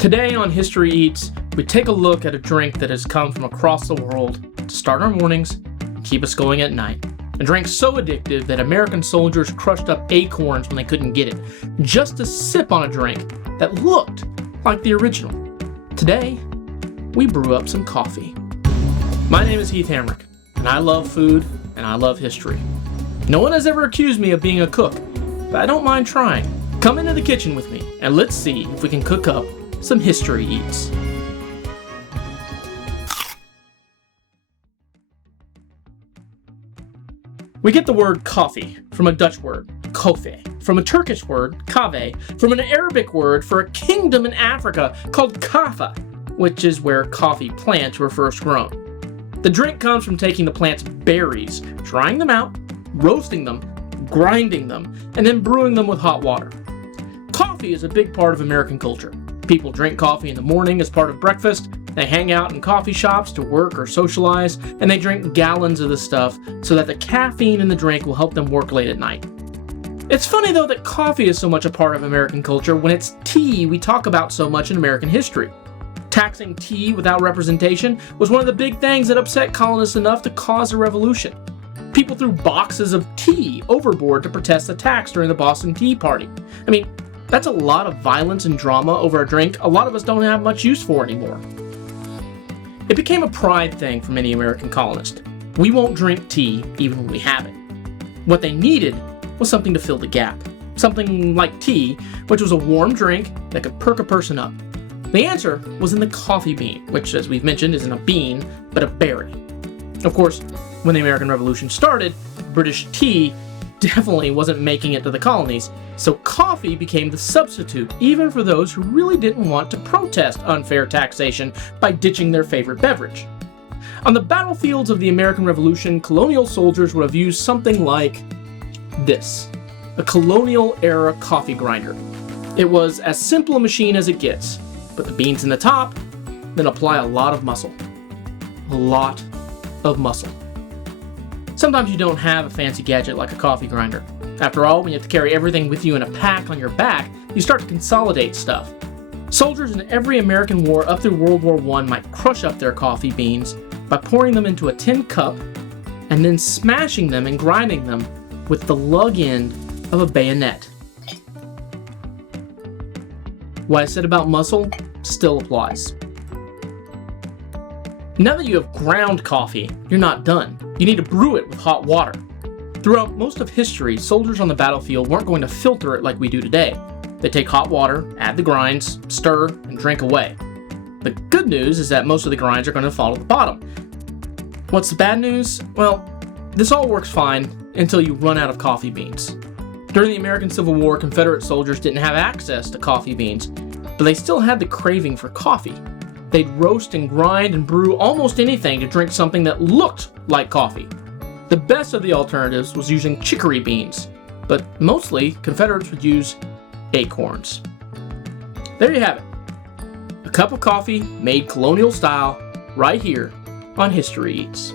Today on History Eats, we take a look at a drink that has come from across the world to start our mornings and keep us going at night. A drink so addictive that American soldiers crushed up acorns when they couldn't get it, just to sip on a drink that looked like the original. Today, we brew up some coffee. My name is Heath Hamrick, and I love food and I love history. No one has ever accused me of being a cook, but I don't mind trying. Come into the kitchen with me, and let's see if we can cook up some History Eats. We get the word coffee from a Dutch word, kofe, from a Turkish word, kave, from an Arabic word for a kingdom in Africa called Kaffa, which is where coffee plants were first grown. The drink comes from taking the plant's berries, drying them out, roasting them, grinding them, and then brewing them with hot water. Coffee is a big part of American culture. People drink coffee in the morning as part of breakfast, they hang out in coffee shops to work or socialize, and they drink gallons of the stuff so that the caffeine in the drink will help them work late at night. It's funny though that coffee is so much a part of American culture when it's tea we talk about so much in American history. Taxing tea without representation was one of the big things that upset colonists enough to cause a revolution. People threw boxes of tea overboard to protest the tax during the Boston Tea Party. I mean, that's a lot of violence and drama over a drink a lot of us don't have much use for anymore. It became a pride thing for many American colonists. We won't drink tea even when we have it. What they needed was something to fill the gap. Something like tea, which was a warm drink that could perk a person up. The answer was in the coffee bean, which, as we've mentioned, isn't a bean, but a berry. Of course, when the American Revolution started, British tea definitely wasn't making it to the colonies, so coffee became the substitute even for those who really didn't want to protest unfair taxation by ditching their favorite beverage. On the battlefields of the American Revolution, colonial soldiers would have used something like this, a colonial-era coffee grinder. It was as simple a machine as it gets. Put the beans in the top, then apply a lot of muscle. A lot of muscle. Sometimes you don't have a fancy gadget like a coffee grinder. After all, when you have to carry everything with you in a pack on your back, you start to consolidate stuff. Soldiers in every American war up through World War I might crush up their coffee beans by pouring them into a tin cup and then smashing them and grinding them with the lug end of a bayonet. What I said about muscle still applies. Now that you have ground coffee, you're not done. You need to brew it with hot water. Throughout most of history, soldiers on the battlefield weren't going to filter it like we do today. They take hot water, add the grinds, stir, and drink away. The good news is that most of the grinds are going to fall to the bottom. What's the bad news? Well, this all works fine until you run out of coffee beans. During the American Civil War, Confederate soldiers didn't have access to coffee beans, but they still had the craving for coffee. They'd roast and grind and brew almost anything to drink something that looked like coffee. The best of the alternatives was using chicory beans, but mostly Confederates would use acorns. There you have it. A cup of coffee made colonial style right here on History Eats.